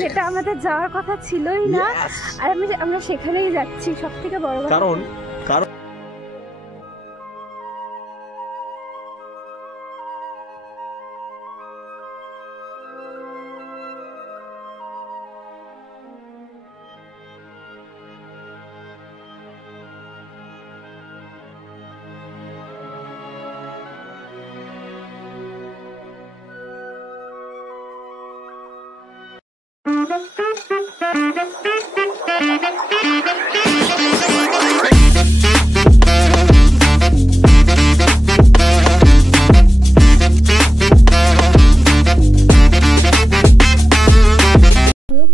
যেটা আমাদের যাওয়ার কথা ছিলই না, আর আমরা সেখানেই যাচ্ছি। সব থেকে বড় কারণ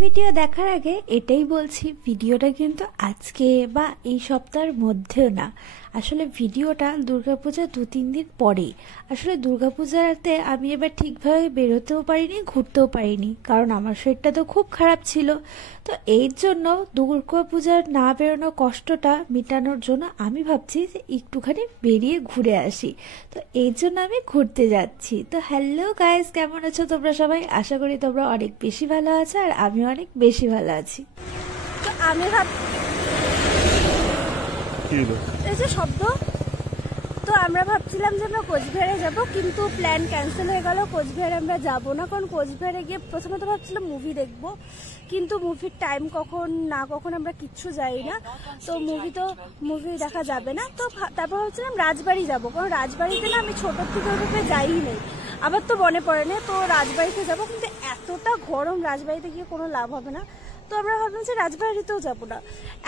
ভিডিও দেখার আগে এটাই বলছি, ভিডিওটা কিন্তু আজকে বা এই সপ্তাহের মধ্যেও না, আসলে ভিডিওটা দুর্গাপূজা 2-3 দিন পরেই। আসলে দুর্গাপূজাতে আমি এবার ঠিকভাবে বেরোতেও পারিনি, ঘুরতেও পারিনি, কারণ আমার শরীরটা তো খুব খারাপ ছিল। তো এর জন্য দুর্গাপূজার না বেরোনোর কষ্টটা মেটানোর জন্য আমি ভাবছি যে একটুখানি বেরিয়ে ঘুরে আসি। তো এর জন্য আমি ঘুরতে যাচ্ছি। তো হ্যালো গাইস, কেমন আছো তোমরা সবাই? আশা করি তোমরা অনেক বেশি ভালো আছো, আর আমি অনেক বেশি ভালো আছি। তো আমি এই যে শব্দ, তো আমরা ভাবছিলাম যে আমরা কোচবিহারে যাব, কিন্তু প্ল্যান ক্যান্সেল হয়ে গেল। কোচবিহারে আমরা যাব না, কারণ কোচবিহারে গিয়ে প্রথমে তো ভাবছিলাম মুভি দেখব, কিন্তু মুভির টাইম কখন না কখন আমরা কিচ্ছু যাই না, তো মুভি দেখা যাবে না। তো তারপর ভাবছিলাম রাজবাড়ি যাব, কারণ রাজবাড়িতে না আমি ছোটোর থেকে ওইভাবে যাই নেই, আবার তো মনে পড়ে না, তো রাজবাড়িতে যাব। কিন্তু এতটা গরম, রাজবাড়িতে গিয়ে কোনো লাভ হবে না, তো আমরা ভাবলাম যে রাজবাড়িতেও যাবো না।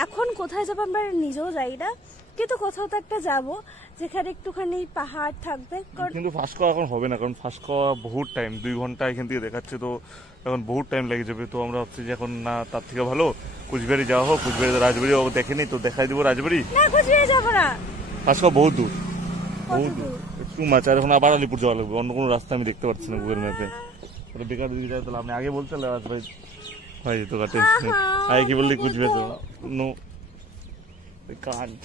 এখন কোথায় যাবো আমরা নিজেও যাই না, কিন্তু কোথাও তো একটা যাবো যেখানে একটুখানি পাহাড় থাকবে। কিন্তু ফার্স্ট খাওয়া এখন হবে না, কারণ ফার্স্ট খাওয়া বহুত টাইম, 2 ঘন্টা এখান থেকে দেখাচ্ছে, তো এখন বহুত টাইম লেগে যাবে। তো আমরা ভাবছি যে এখন না, তার থেকে ভালো কোচবিহারে যাওয়া হোক। কোচবিহারে রাজবাড়ি দেখেনি, তো দেখাই দেবো রাজবাড়ি। না, কোচবিহারে যাবো না, ফার্স্ট খাওয়া বহুত দূর, একটু মাছ। আর এখন আবার আলিপুর যাওয়া লাগবে, অন্য কোনো রাস্তা আমি দেখতে পাচ্ছি না গুগল ম্যাপে। বেকার দিকে যায়, তাহলে আপনি আগে বলতে রাজবাড়ি হয় যেত কাটে। আগে কি বললি কোচবিহার নো কান্ট,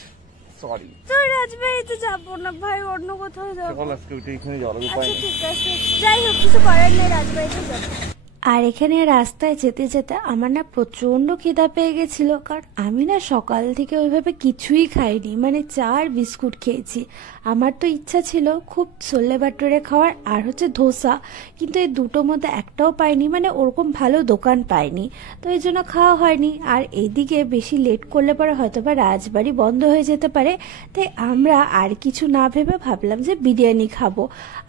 সরি। তো রাজবাড়িতে যাবো না ভাই, অন্য কোথাও যাবো। আজকে এখানে যাওয়ার উপায় নেই। ঠিক আছে, যাই হোক, কিছু করার নেই, রাজবাড়িতে যাবো। আর এখানে রাস্তায় যেতে যেতে আমার না প্রচণ্ড খিদা পেয়ে গেছিল, কারণ আমি না সকাল থেকে ওইভাবে কিছুই খাইনি, মানে চা আর বিস্কুট খেয়েছি। আমার তো ইচ্ছা ছিল খুব ছোলে ভাটুরে খাওয়ার আর হচ্ছে ধোসা, কিন্তু এই দুটোর মধ্যে একটাও পাইনি, মানে ওরকম ভালো দোকান পাইনি, তো এই জন্য খাওয়া হয়নি। আর এইদিকে বেশি লেট করলে পরে হয়তো বা রাজবাড়ি বন্ধ হয়ে যেতে পারে, তাই আমরা আর কিছু না ভেবে ভাবলাম যে বিরিয়ানি খাবো।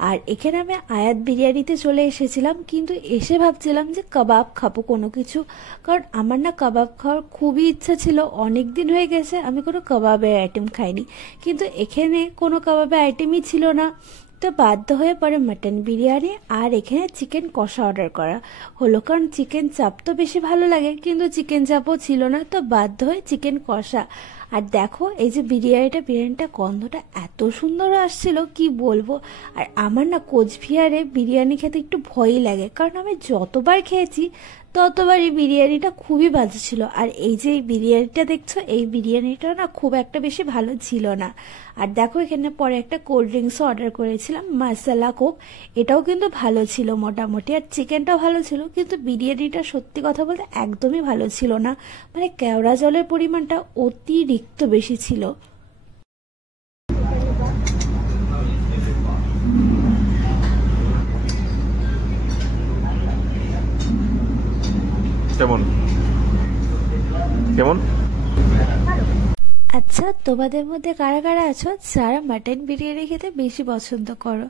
আর এখানে আমি আয়াত বিরিয়ানিতে চলে এসেছিলাম, কিন্তু এসে ভাবছিলাম যে কাবাব খাবো কোনো কিছু, কারণ আমার না কাবাব খাওয়ার খুবই ইচ্ছা ছিল, অনেক দিন হয়ে গেছে আমি কোনো কাবাবের আইটেম খাইনি, কিন্তু এখানে কোনো কাবাবের আইটেমই ছিল না। তো বাধ্য হয়ে পরে মাটন বিরিয়ানি আর এখানে চিকেন কষা অর্ডার করা হলো, কারণ চিকেন চাপ তো বেশি ভালো লাগে, কিন্তু চিকেন চাপও ছিল না, তো বাধ্য হয়ে চিকেন কষা। আর দেখো এই যে বিরিয়ানিটা গন্ধটা এত সুন্দর আসছিল কি বলবো। আর আমার না কোচবিহারে বিরিয়ানি খেতে একটু ভয়ই লাগে, কারণ আমি যতবার খেয়েছি ততবারই বিরিয়ানিটা খুবই বাজে ছিল। আর এই যে বিরিয়ানিটা দেখছো, এই বিরিয়ানিটা না খুব একটা বেশি ভালো ছিল না। আর দেখো এখানে পরে একটা কোল্ড ড্রিঙ্কসও অর্ডার করেছিলাম, মাসালা কোক, এটাও কিন্তু ভালো ছিল মোটামুটি, আর চিকেনটাও ভালো ছিল, কিন্তু বিরিয়ানিটা সত্যি কথা বলতে একদমই ভালো ছিল না, মানে কেওড়া জলের পরিমাণটা অতিরিক্ত বেশি ছিল। কেমন কেমন? আচ্ছা, তোমাদের মধ্যে কারা কারা আছো যারা মাটন বিরিয়ানি খেতে বেশি পছন্দ করো?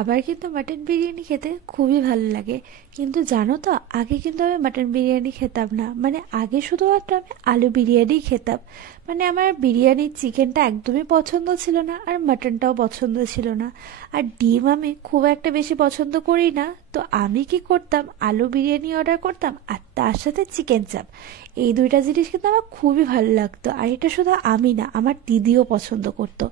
আবার কিন্তু মাটন বিরিয়ানি খেতে খুবই ভালো লাগে, কিন্তু জানো তো আগে কিন্তু আমি মাটন বিরিয়ানি খেতাম না, মানে আগে শুধুমাত্র আমি আলু বিরিয়ানি খেতাম, মানে আমার বিরিয়ানির চিকেনটা একদমই পছন্দ ছিল না, আর মাটনটাও পছন্দ ছিল না, আর ডিম আমি খুব একটা বেশি পছন্দ করি না। তো আমি কি করতাম, আলু বিরিয়ানি অর্ডার করতাম আর তার সাথে চিকেন চাপ, এই দুইটা জিনিস কিন্তু আমার খুবই ভালো লাগতো। আর এটা শুধু আমি না, আমার দিদিও পছন্দ করতো।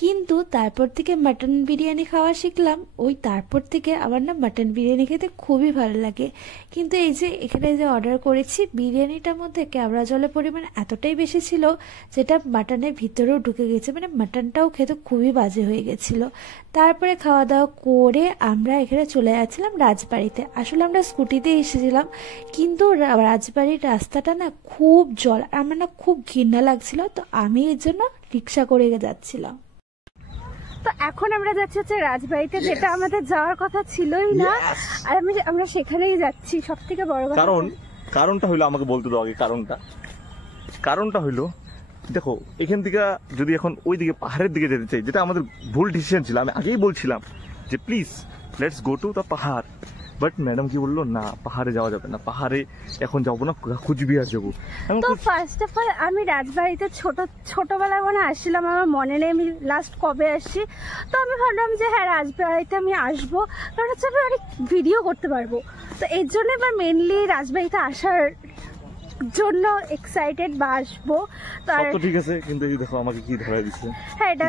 কিন্তু তারপর থেকে মাটন বিরিয়ানি খাওয়া শিখলাম, ওই তারপর থেকে আমার না মাটন বিরিয়ানি খেতে খুবই ভালো লাগে। কিন্তু এই যে এখানে যে অর্ডার করেছি, বিরিয়ানিটার মধ্যে কেওড়া জলের পরিমাণ এতটাই বেশি ছিল যেটা মাটনের ভিতরেও ঢুকে গেছে, মানে মাটনটাও খেতে খুবই বাজে হয়ে গেছিলো। তারপরে খাওয়া দাওয়া করে আমরা এখানে চলে যাচ্ছিলাম রাজবাড়িতে। আসলে আমরা স্কুটিতে এসেছিলাম, কিন্তু রাজবাড়ির রাস্তাটা না খুব জল, আমার না খুব ঘৃণা লাগছিল, তো আমি এর জন্য রিক্সা করে যাচ্ছিলাম। তো এখন আমরা যাচ্ছি হচ্ছে রাজবাড়িতে, যেটা আমাদের যাওয়ার কথা ছিলই না, আর আমরা সেখানেই যাচ্ছি। সব থেকে বড় কথা কারণটা হইলো, আমাকে বলতে দাও আগে কারণটা হইলো, দেখো এখান থেকে যদি এখন ওই দিকে পাহাড়ের দিকে যেতে চাই, যেটা আমাদের ভুল ডিসিশন ছিল, আমি আগেই বলছিলাম যে please let's go to the পাহাড়, বাট ম্যাডাম কি বললো, না পাহাড়ে যাওয়া যাবে না, পাহাড়ে এখন যাবো না, কুচবিহার যাবো। তো ফার্স্ট অফ অল আমি রাজবাড়িতে ছোটবেলায় মনে আসছিলাম, আমার মনে নেই আমি লাস্ট কবে আসছি। তো আমি ভাবলাম যে হ্যাঁ রাজবাড়িতে আমি আসবো, কারণ হচ্ছে আমি অনেক ভিডিও করতে পারবো। তো এর জন্য এবার মেনলি রাজবাড়িতে আসার জন্য এক্সাইটেড বা আসবো। তো ঠিক আছে, কিন্তু এই দেখো আমাকে কি ধরাই দিচ্ছে। হ্যাঁ এটা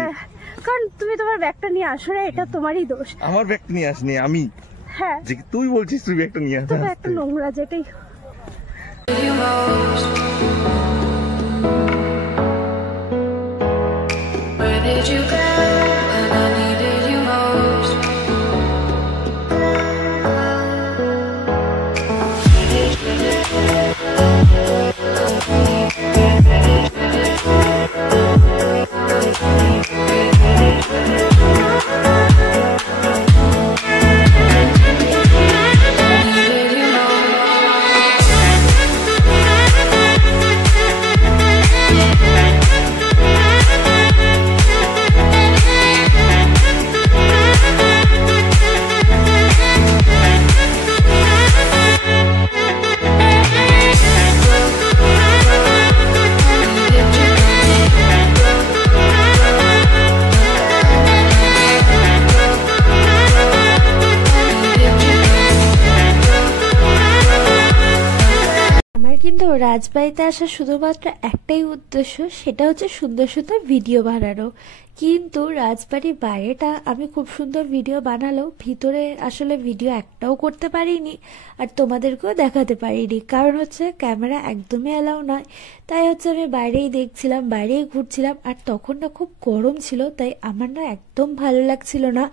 কারণ তুমি তোমার ব্যাগটা নিয়ে আসো না, এটা তোমারই দোষ। আমার ব্যাগটা নিয়ে আসনি আমি, হ্যাঁ যে তুই বলছিস তুই ব্যাগটা নিয়ে আসতে, একটা নোংরা যেটাই। Where did you go when I needed you most? রাজবাড়িতে আসার শুধুমাত্র একটাই উদ্দেশ্য, সেটা হচ্ছে সুন্দর সুন্দর ভিডিও বানানো। কিন্তু রাজবাড়ির বাইরেটা আমি খুব সুন্দর ভিডিও বানালেও ভিতরে আসলে ভিডিও একটাও করতে পারিনি, আর তোমাদেরকেও দেখাতে পারিনি, কারণ হচ্ছে ক্যামেরা একদমই অ্যালাউ নয়। তাই হচ্ছে আমি বাইরেই দেখছিলাম, বাইরেই ঘুরছিলাম, আর তখন না খুব গরম ছিল, তাই আমার না একদম ভালো লাগছিল না।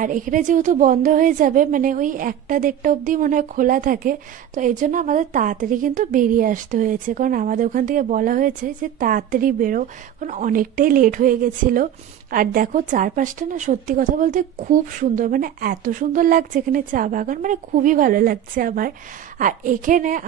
আর এখানে যেহেতু বন্ধ হয়ে যাবে, মানে ওই 1টা-1:30 অবধি মনে হয় খোলা থাকে, তো এই জন্য আমাদের তাড়াতাড়ি কিন্তু বেরিয়ে আসতে হয়েছে, কারণ আমাদের ওখান থেকে বলা হয়েছে যে তাড়াতাড়ি বেরো, কারণ অনেকটাই লেট হয়ে গেছিলো। আর দেখো চারপাশটা না সত্যি কথা বলতে খুব সুন্দর, মানে এত সুন্দর লাগছে এখানে চা বাগান, মানে খুবই ভালো লাগছে আমার। আর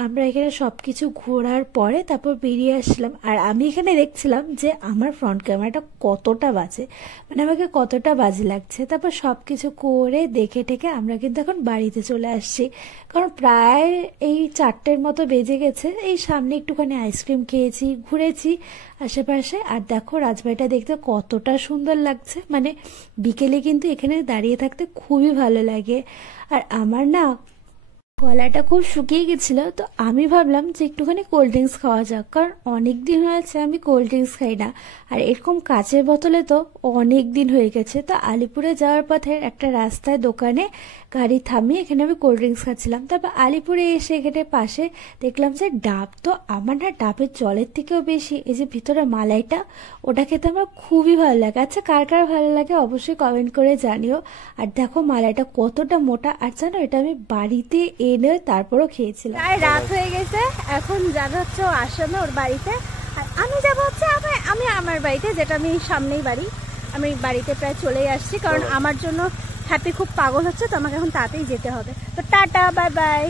আমরা এখানে সব কিছু ঘোরার পরে তারপর বেরিয়ে আসলাম, আর আমি এখানে দেখছিলাম যে আমার ফ্রন্ট ক্যামেরাটা কতটা বাজে, মানে আমাকে কতটা বাজে লাগছে। তারপর সব কিছু করে দেখে টেকে আমরা কিন্তু এখন বাড়িতে চলে আসছি, কারণ প্রায় এই 4টের মতো বেজে গেছে। এই সামনে একটুখানি আইসক্রিম খেয়েছি, ঘুরেছি আশেপাশে। আর দেখো রাজবাড়িটা দেখতে কতটা সুন্দর লাগছে, মানে বিকেলে কিন্তু এখানে দাঁড়িয়ে থাকতে খুবই ভালো লাগে। আর আমার না গলাটা খুব শুকিয়ে গেছিলো, তো আমি ভাবলাম যে একটুখানি কোল্ড ড্রিঙ্কস খাওয়া যাক, কারণ অনেক দিন হয়েছে আমি কোল্ড ড্রিঙ্কস খাই না, আর এরকম কাচের বোতলে তো অনেক দিন হয়ে গেছে। তো আলিপুরে যাওয়ার পথে একটা রাস্তায় দোকানে গাড়ি থামিয়ে এখানে আমি কোল্ড ড্রিঙ্কস খাচ্ছিলাম। তারপর আলিপুরে এসে এখানে পাশে দেখলাম যে ডাব, তো আমার না ডাবের জলের থেকেও বেশি এই যে ভিতরে মালাইটা, ওটা খেতে আমার খুবই ভালো লাগে। আচ্ছা কার কার ভালো লাগে অবশ্যই কমেন্ট করে জানিও। আর দেখো মালাইটা কতটা মোটা, আর জানো এটা আমি বাড়িতে এনে তারপরও খেয়েছিলাম। প্রায় রাত হয়ে গেছে, এখন যাবে হচ্ছে ও আসামে ওর বাড়িতে, আর আমি যাবো হচ্ছে আমি আমার বাড়িতে, যেটা আমি সামনেই বাড়ি। আমি বাড়িতে প্রায় চলেই আসছি, কারণ আমার জন্য হ্যাপি খুব পাগল হচ্ছে, তো আমাকে এখন তাড়াতাড়ি যেতে হবে। তো টাটা, বাই বাই।